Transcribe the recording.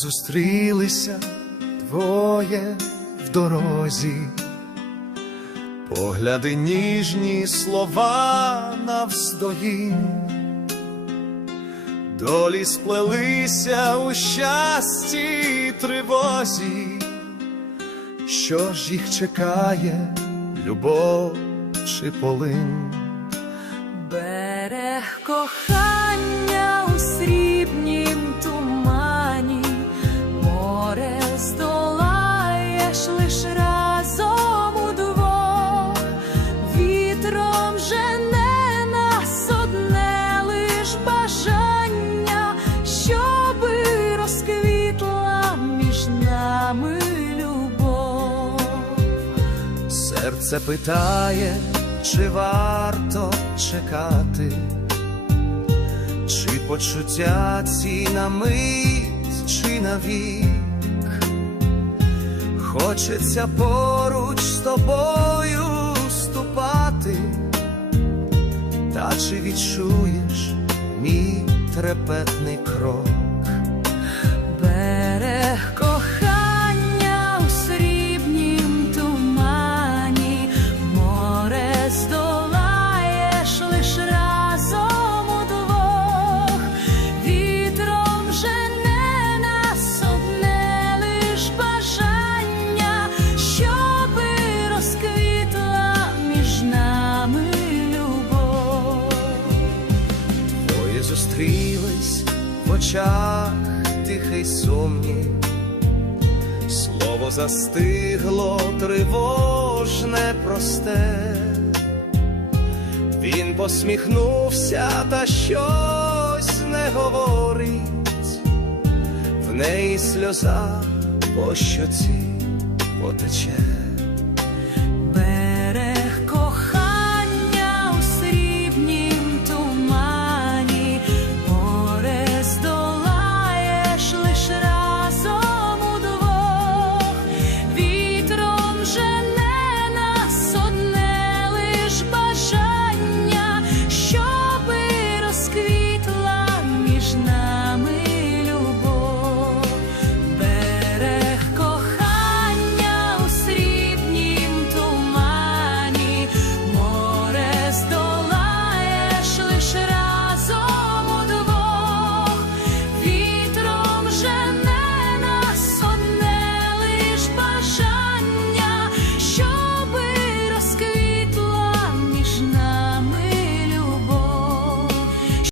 зустрілися двоє в дорозі, погляди ніжні слова навздогін, долі сплелися у щасті й тривозі, що ж їх чекає, любов чи полин? Берег кохання Серце питає, чи варто чекати, чи почуття ці на мить, чи на вік. Хочеться поруч з тобою ступати, та чи відчуєш мій трепетний крок? Зустрілись в очах тихий сумнів, слово застигло тривожне, просте. Він посміхнувся та щось не говорить, в неї сльоза по щоці потече.